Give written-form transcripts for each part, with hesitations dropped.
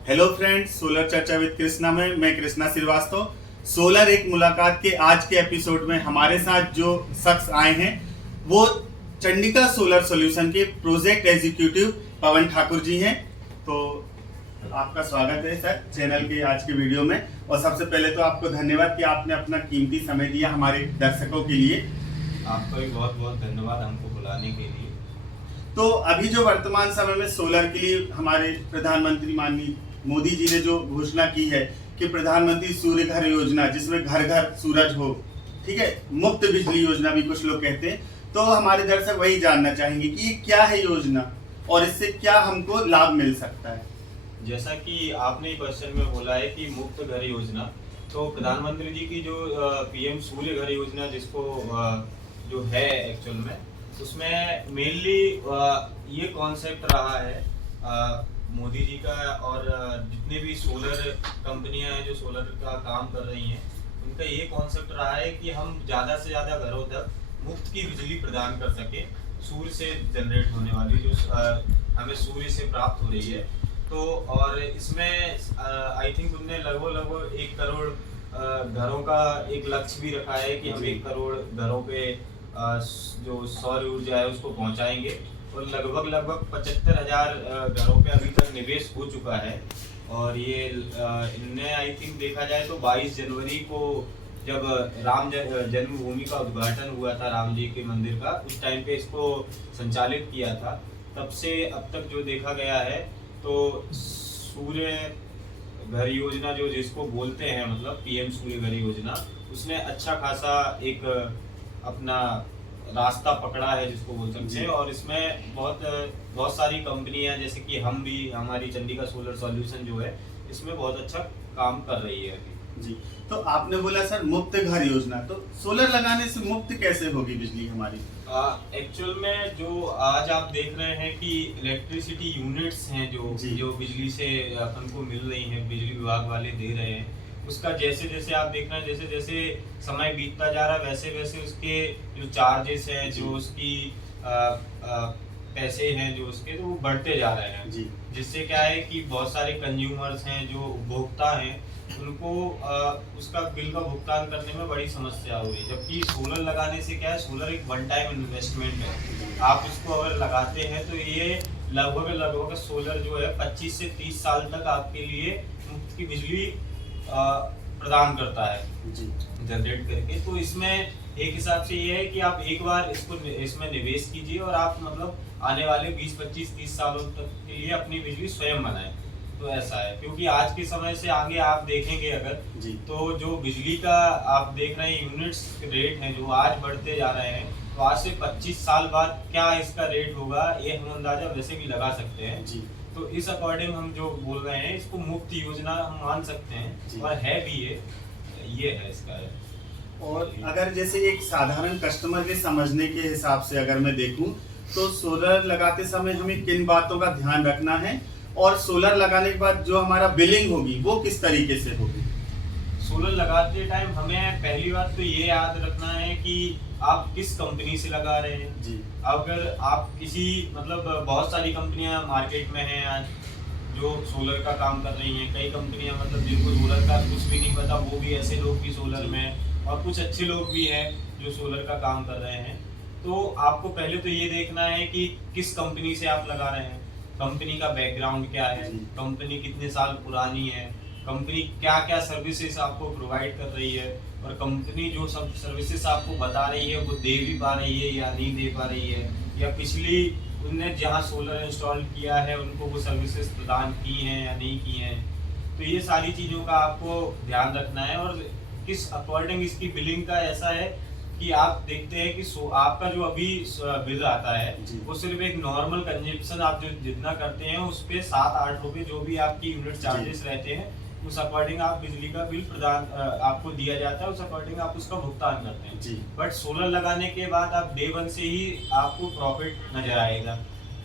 Hello friends, solar चर्चा with Krishna में मैं कृष्णा श्रीवास्तव। सोलर एक मुलाकात के आज के एपिसोड में हमारे साथ जो शख्स आए हैं वो चंडिका सोलर सॉल्यूशन के प्रोजेक्ट एग्जीक्यूटिव पवन ठाकुर जी हैं। तो आपका स्वागत है सर चैनल के आज के वीडियो में। और सबसे पहले तो आपको धन्यवाद कि आपने अपना कीमती समय दिया हमारे दर्शकों के लिए। आपका भी बहुत बहुत धन्यवाद हमको बुलाने के लिए। तो अभी जो वर्तमान समय में सोलर के लिए हमारे प्रधानमंत्री माननीय मोदी जी ने जो घोषणा की है कि प्रधानमंत्री सूर्य घर योजना, जिसमें घर घर सूरज हो, ठीक है, मुफ्त बिजली योजना भी कुछ लोग कहते हैं। तो हमारे दर्शक वही जानना चाहेंगे कि ये क्या है योजना और इससे क्या हमको लाभ मिल सकता है। जैसा कि आपने क्वेश्चन में बोला है कि मुफ्त घर योजना, तो प्रधानमंत्री जी की जो पीएम सूर्य घर योजना जिसको जो है एक्चुअल में, उसमें मेनली ये कॉन्सेप्ट रहा है मोदी जी का और जितने भी सोलर कंपनियां हैं जो सोलर का काम कर रही हैं, उनका ये कॉन्सेप्ट रहा है कि हम ज़्यादा से ज़्यादा घरों तक मुफ्त की बिजली प्रदान कर सकें सूर्य से जनरेट होने वाली, जो हमें सूर्य से प्राप्त हो रही है। तो और इसमें आई थिंक उनने लगभग 1 करोड़ घरों का एक लक्ष्य भी रखा है कि हम 1 करोड़ घरों पे जो सौर ऊर्जा है उसको पहुंचाएंगे। और लगभग 75,000 घरों पे अभी तक निवेश हो चुका है। और ये इनने आई थिंक देखा जाए तो 22 जनवरी को जब राम जन्मभूमि का उद्घाटन हुआ था, राम जी के मंदिर का, उस टाइम पे इसको संचालित किया था। तब से अब तक जो देखा गया है तो सूर्य घर योजना जो जिसको बोलते हैं, मतलब पीएम सूर्य घर योजना, उसने अच्छा खासा एक अपना रास्ता पकड़ा है जिसको बोल सकते हैं। और इसमें बहुत सारी कंपनियां जैसे कि हम भी, हमारी चंडिका सोलर सॉल्यूशन जो है इसमें बहुत अच्छा काम कर रही है अभी जी। तो आपने बोला सर मुफ्त घर योजना, तो सोलर लगाने से मुफ्त कैसे होगी बिजली हमारी? एक्चुअल में जो आज आप देख रहे हैं कि इलेक्ट्रिसिटी यूनिट्स हैं जो बिजली से अपन को मिल रही हैं, बिजली विभाग वाले दे रहे हैं, उसका जैसे जैसे आप देख रहे हैं, जैसे जैसे समय बीतता जा रहा है वैसे वैसे उसके जो चार्जेस हैं, जो उसकी पैसे हैं जो उसके, तो वो बढ़ते जा रहे हैं जी। जिससे क्या है कि बहुत सारे कंज्यूमर्स हैं, जो उपभोक्ता हैं, उनको उसका बिल का भुगतान करने में बड़ी समस्या हो रही है। जबकि सोलर लगाने से क्या है, सोलर एक वन टाइम इन्वेस्टमेंट है। आप इसको अगर लगाते हैं तो ये लगभग सोलर जो है 25 से 30 साल तक आपके लिए मुफ्त की बिजली प्रदान करता है जी जनरेट करके। तो इसमें एक हिसाब से ये है कि आप एक बार इसमें निवेश कीजिए और आप मतलब आने वाले 20, 25, 30 सालों तक के लिए अपनी बिजली स्वयं बनाएं। तो ऐसा है, क्योंकि आज के समय से आगे आप देखेंगे अगर जी। तो जो बिजली का आप देख रहे हैं यूनिट्स रेट हैं जो आज बढ़ते जा रहे हैं, तो आज से 25 साल बाद क्या इसका रेट होगा ये हम अंदाजा वैसे भी लगा सकते हैं जी। तो इस अकॉर्डिंग हम जो बोल रहे हैं इसको मुफ्त योजना हम मान सकते हैं, और है भी ये है इसका है। और अगर जैसे एक साधारण कस्टमर के समझने के हिसाब से अगर मैं देखूं तो सोलर लगाते समय हमें किन बातों का ध्यान रखना है, और सोलर लगाने के बाद जो हमारा बिलिंग होगी वो किस तरीके से होगी? सोलर लगाते टाइम हमें पहली बात तो ये याद रखना है कि आप किस कंपनी से लगा रहे हैं जी। अगर आप किसी मतलब बहुत सारी कंपनियां मार्केट में हैं आज जो सोलर का काम कर रही हैं। कई कंपनियां मतलब जिनको सोलर का कुछ भी नहीं पता, वो भी ऐसे लोग भी सोलर में हैं, और कुछ अच्छे लोग भी हैं जो सोलर का काम कर रहे हैं। तो आपको पहले तो ये देखना है कि किस कंपनी से आप लगा रहे हैं, कंपनी का बैकग्राउंड क्या है, कंपनी कितने साल पुरानी है, कंपनी क्या क्या सर्विसेज आपको प्रोवाइड कर रही है, और कंपनी जो सब सर्विसेज आपको बता रही है वो दे भी पा रही है या नहीं दे पा रही है, या पिछली उनने जहाँ सोलर इंस्टॉल किया है उनको वो सर्विसेज प्रदान की हैं या नहीं की हैं। तो ये सारी चीज़ों का आपको ध्यान रखना है। और किस अकॉर्डिंग इसकी बिलिंग का ऐसा है कि आप देखते हैं कि आपका जो अभी बिल आता है वो सिर्फ एक नॉर्मल कंजप्शन आप जो जितना करते हैं उस पर 7-8 रुपये जो भी आपकी यूनिट चार्जेस रहते हैं उस अकॉर्डिंग आप बिजली का बिल प्रदान आपको दिया जाता है, उस अकॉर्डिंग आप उसका भुगतान करते हैं जी। बट सोलर लगाने के बाद आप डे 1 से ही आपको प्रॉफिट नजर आएगा।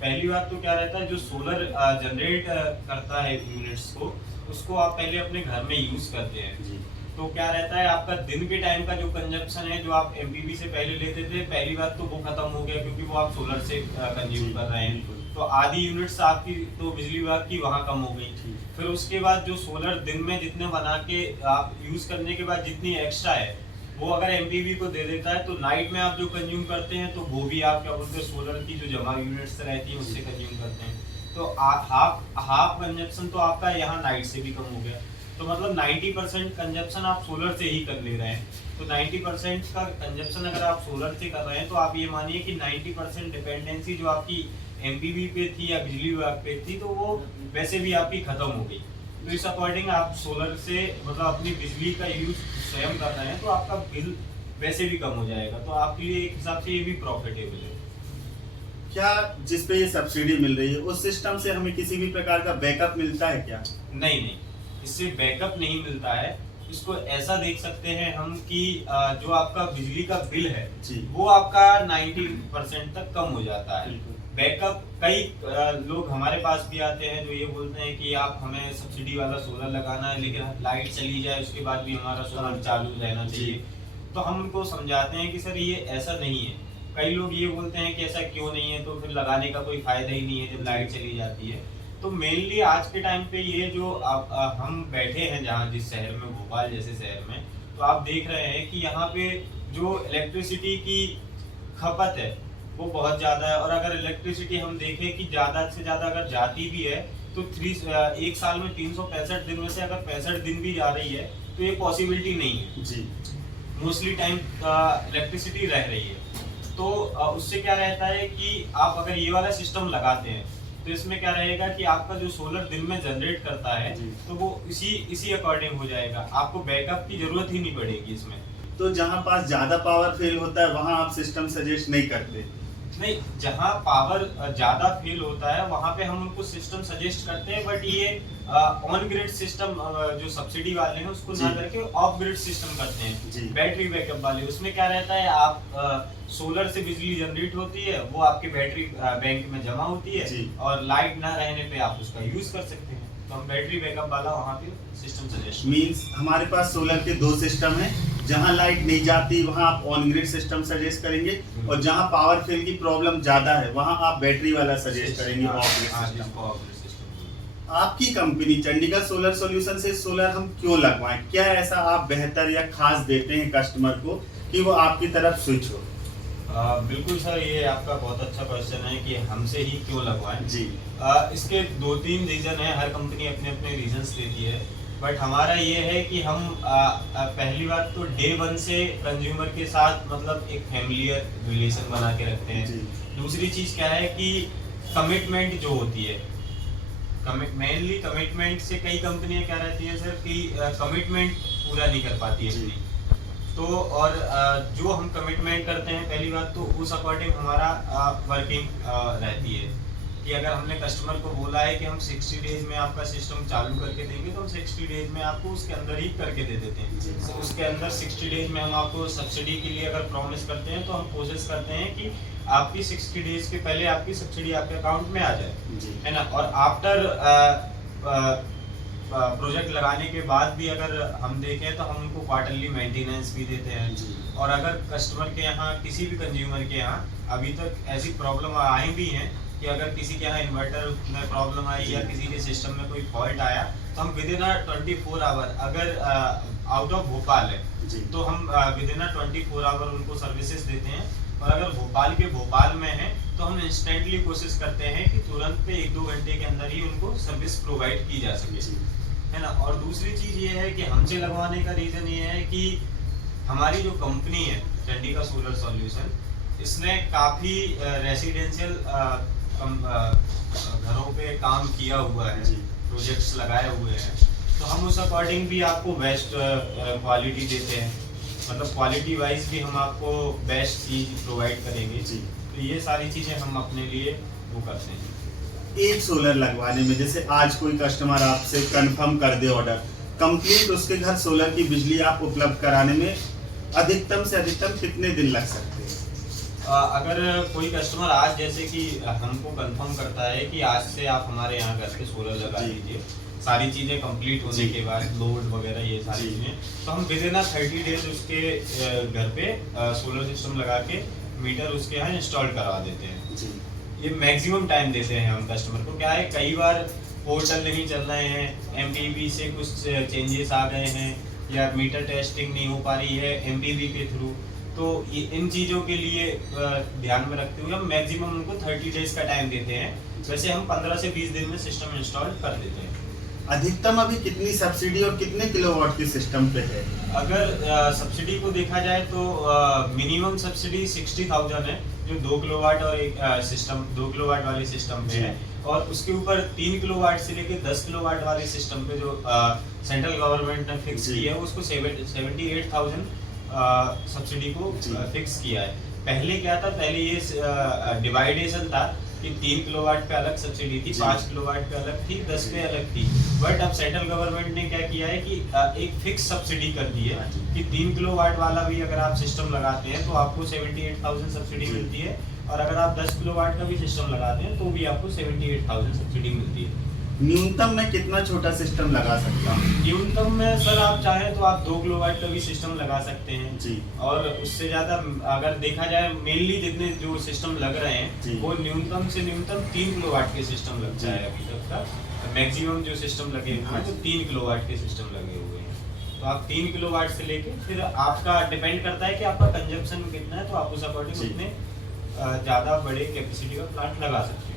पहली बात तो क्या रहता है, जो सोलर जनरेट करता है यूनिट्स को, उसको आप पहले अपने घर में यूज करते हैं जी। तो क्या रहता है आपका दिन के टाइम का जो कंजप्शन है जो आप एमपीपी से पहले लेते थे, पहली बात तो वो खत्म हो गया क्योंकि वो आप सोलर से कंज्यूम कर रहे हैं। तो आधी यूनिट्स आपकी तो बिजली विभाग की वहाँ कम हो गई। फिर उसके बाद जो सोलर दिन में जितने बना के आप यूज करने के बाद जितनी एक्स्ट्रा है वो अगर एमपीवी को दे देता है, तो नाइट में आप जो कंज्यूम करते हैं तो वो भी आप क्या बोलते हैं सोलर की जो जमा यूनिट्स रहती है उससे कंज्यूम करते हैं। तो हाफ कंजप्शन तो आपका यहाँ नाइट से भी कम हो गया। तो मतलब 90% कंजप्शन आप सोलर से ही कर ले रहे हैं। तो 90% का कंजप्शन अगर आप सोलर से कर रहे हैं तो आप ये मानिए कि 90% डिपेंडेंसी जो आपकी एमपीवी पे थी या बिजली विभाग पे थी तो वो वैसे भी आपकी खत्म हो गई। तो इस अकॉर्डिंग आप सोलर से मतलब अपनी बिजली का यूज स्वयं कर रहे हैं तो आपका बिल वैसे भी कम हो जाएगा। तो आपके लिए एक हिसाब से ये भी प्रॉफिटेबल है। क्या जिस पे ये सब्सिडी मिल रही है उस सिस्टम से हमें किसी भी प्रकार का बैकअप मिलता है क्या? नहीं, इससे बैकअप नहीं मिलता है। इसको ऐसा देख सकते हैं हम कि जो आपका बिजली का बिल है वो आपका 90% तक कम हो जाता है। बैकअप कई लोग हमारे पास भी आते हैं जो ये बोलते हैं कि आप हमें सब्सिडी वाला सोलर लगाना है लेकिन लाइट चली जाए उसके बाद भी हमारा सोलर चालू रहना चाहिए। तो हम उनको समझाते हैं कि सर ये ऐसा नहीं है। कई लोग ये बोलते हैं कि ऐसा क्यों नहीं है, तो फिर लगाने का कोई फायदा ही नहीं है जब लाइट चली जाती है। तो मेनली आज के टाइम पे ये जो हम बैठे हैं जहाँ जिस शहर में, भोपाल जैसे शहर में, तो आप देख रहे हैं कि यहाँ पे जो इलेक्ट्रिसिटी की खपत है वो बहुत ज़्यादा है। और अगर इलेक्ट्रिसिटी हम देखें कि ज़्यादा से ज़्यादा अगर जाती भी है तो एक साल में 365 दिन में से अगर 65 दिन भी जा रही है तो ये पॉसिबिलिटी नहीं है जी। मोस्टली टाइम इलेक्ट्रिसिटी रह रही है। तो उससे क्या रहता है कि आप अगर ये वाला सिस्टम लगाते हैं तो इसमें क्या रहेगा कि आपका जो सोलर दिन में जनरेट करता है तो वो इसी अकॉर्डिंग हो जाएगा। आपको बैकअप की जरूरत ही नहीं पड़ेगी इसमें। तो जहाँ पास ज्यादा पावर फेल होता है वहाँ आप सिस्टम सजेस्ट नहीं करते? नहीं, जहाँ पावर ज्यादा फेल होता है वहाँ पे हम उनको सिस्टम सजेस्ट करते हैं, बट ये ऑन ग्रिड सिस्टम जो सब्सिडी वाले हैं उसको ना करके ऑफ ग्रिड सिस्टम करते हैं। बैटरी बैकअप वाले उसमें क्या रहता है, आप सोलर से बिजली जनरेट होती है, वो आपके बैटरी बैंक में जमा होती है और लाइट ना रहने पे आप उसका यूज कर सकते हैं। तो हम बैटरी बैकअप वाला वहाँ पे सिस्टम सजेस्ट। मींस हमारे पास सोलर के 2 सिस्टम हैं, जहां लाइट नहीं जाती वहां आप ऑन ग्रिड सिस्टम सजेस्ट करेंगे और जहां पावर फेल की प्रॉब्लम ज्यादा है वहां आप बैटरी वाला सजेस्ट करेंगे ऑफ ग्रिड सिस्टम। आपकी कंपनी चंडीगढ़ सोलर सॉल्यूशन से सोलर हम क्यों लगवाएं? क्या ऐसा आप बेहतर या खास देते हैं कस्टमर को कि वो आपकी तरफ स्विच हो? बिल्कुल सर, ये आपका बहुत अच्छा क्वेश्चन है कि हमसे ही क्यों लगवाएं जी। इसके 2-3 रीजन है। हर कंपनी अपने अपने रीजंस देती है, बट हमारा ये है कि हम पहली बात तो डे 1 से कंज्यूमर के साथ मतलब एक फैमिलियर रिलेशन बना के रखते हैं। दूसरी चीज क्या है कि कमिटमेंट जो होती है, मेनली कमिटमेंट से कई कंपनियां क्या रहती है सर कि कमिटमेंट पूरा नहीं कर पाती है अपनी। तो और जो हम कमिटमेंट करते हैं पहली बात तो उस अकॉर्डिंग हमारा वर्किंग रहती है कि अगर हमने कस्टमर को बोला है कि हम 60 डेज में आपका सिस्टम चालू करके देंगे तो हम 60 डेज में आपको उसके अंदर ही करके दे देते हैं। तो उसके अंदर 60 डेज में हम आपको सब्सिडी के लिए अगर प्रॉमिस करते हैं तो हम कोशिश करते हैं कि आपकी 60 डेज के पहले आपकी सब्सिडी आपके अकाउंट में आ जाए, है ना। और आफ्टर प्रोजेक्ट लगाने के बाद भी अगर हम देखें तो हम उनको क्वार्टरली मेंटेनेंस भी देते हैं। और अगर कस्टमर के यहाँ किसी भी कंज्यूमर के यहाँ अभी तक ऐसी प्रॉब्लम आई भी हैं कि अगर किसी के यहाँ इन्वर्टर में प्रॉब्लम आई या किसी के सिस्टम में कोई फॉल्ट आया तो हम विद इन 24 आवर, अगर आउट ऑफ भोपाल है तो हम विद इन 24 आवर उनको सर्विसेज देते हैं। और अगर भोपाल में है तो हम इंस्टेंटली कोशिश करते हैं कि तुरंत पे 1-2 घंटे के अंदर ही उनको सर्विस प्रोवाइड की जा सके, है ना। और दूसरी चीज ये है कि हमसे लगवाने का रीजन ये है कि हमारी जो कंपनी है चंडीगढ़ सोलर सॉल्यूशन, इसने काफी रेसिडेंशियल घरों पे काम किया हुआ है, प्रोजेक्ट्स लगाए हुए हैं। तो हम उस अकॉर्डिंग भी आपको बेस्ट क्वालिटी देते हैं, मतलब क्वालिटी वाइज भी हम आपको बेस्ट चीज प्रोवाइड करेंगे जी। तो ये सारी चीजें हम अपने लिए वो करते हैं। एक सोलर लगवाने में जैसे आज कोई कस्टमर आपसे कंफर्म कर दे ऑर्डर, कंप्लीट उसके घर सोलर की बिजली आप उपलब्ध कराने में अधिकतम से अधिकतम कितने दिन लग सकते हैं? अगर कोई कस्टमर आज जैसे कि हमको कंफर्म करता है कि आज से आप हमारे यहाँ घर पे सोलर लगा दीजिए, सारी चीजें कंप्लीट होने के बाद लोड वगैरह ये सारी चीजें, तो हम विद इन 30 डेज उसके घर पे सोलर सिस्टम लगा के मीटर उसके यहाँ इंस्टॉल करवा देते हैं। ये मैक्सिमम टाइम देते हैं हम कस्टमर को। क्या है, कई बार पोर्टल नहीं चल रहे हैं, एमपीबी से कुछ चेंजेस आ गए हैं, या मीटर टेस्टिंग नहीं हो पा रही है एमपीबी के थ्रू, तो इन चीज़ों के लिए ध्यान में रखते हुए हम मैक्सिमम उनको 30 डेज का टाइम देते हैं। वैसे हम 15 से 20 दिन में सिस्टम इंस्टॉल कर देते हैं। अधिकतम अभी कितनी सब्सिडी और कितने किलोवाट की सिस्टम पे है? अगर सब्सिडी को देखा जाए तो मिनिमम सब्सिडी 60,000 है, जो 2 किलोवाट और एक सिस्टम 2 किलोवाट वाले सिस्टम पे है, और उसके ऊपर 3 किलोवाट से लेके 10 किलोवाट वाले सिस्टम पे जो सेंट्रल गवर्नमेंट ने फिक्स किया है, उसको 78,000 सब्सिडी को फिक्स किया है। पहले क्या था, पहले ये डिवाइडेशन था कि 3 किलोवाट पे अलग सब्सिडी थी, 5 किलोवाट पे अलग थी, 10 पे अलग थी। बट अब सेंट्रल गवर्नमेंट ने क्या किया है कि एक फिक्स सब्सिडी कर दी है कि 3 किलोवाट वाला भी अगर आप सिस्टम लगाते हैं तो आपको 78,000 सब्सिडी मिलती है, और अगर आप 10 किलोवाट का भी सिस्टम लगाते हैं तो भी आपको 78,000 सब्सिडी मिलती है। न्यूनतम मैं कितना छोटा सिस्टम लगा सकता हूँ? न्यूनतम में सर आप चाहें तो आप 2 किलोवाट का भी सिस्टम लगा सकते हैं जी। और उससे ज़्यादा अगर देखा जाए, मेनली जितने जो सिस्टम लग रहे हैं वो न्यूनतम से न्यूनतम 3 किलोवाट के सिस्टम लग जाए अभी तक का। मैक्सिमम जो सिस्टम लगे हुए हैं वो 3 किलोवाट के सिस्टम लगे हुए हैं। तो आप 3 किलोवाट से लेके फिर आपका डिपेंड करता है कि आपका कंजप्शन कितना है, तो आप उस अकॉर्डिंग उतने ज़्यादा बड़े कैपेसिटी का प्लांट लगा सकते हैं।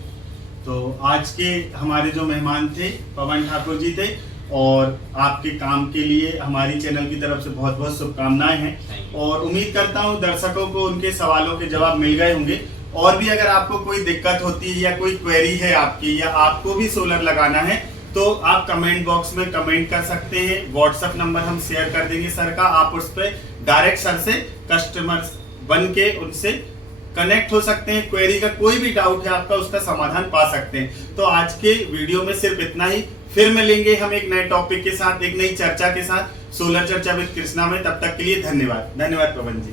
तो आज के हमारे जो मेहमान थे पवन ठाकुर जी थे, और आपके काम के लिए हमारी चैनल की तरफ से बहुत बहुत शुभकामनाएं हैं, और उम्मीद करता हूं दर्शकों को उनके सवालों के जवाब मिल गए होंगे। और भी अगर आपको कोई दिक्कत होती है या कोई क्वेरी है आपकी, या आपको भी सोलर लगाना है, तो आप कमेंट बॉक्स में कमेंट कर सकते हैं। व्हाट्सएप नंबर हम शेयर कर देंगे सर का, आप उस पर डायरेक्ट सर से कस्टमर बन के उनसे कनेक्ट हो सकते हैं। क्वेरी का कोई भी डाउट है आपका, उसका समाधान पा सकते हैं। तो आज के वीडियो में सिर्फ इतना ही। फिर मिलेंगे हम एक नए टॉपिक के साथ, एक नई चर्चा के साथ, सोलर चर्चा विद कृष्णा में। तब तक के लिए धन्यवाद। धन्यवाद पवन जी।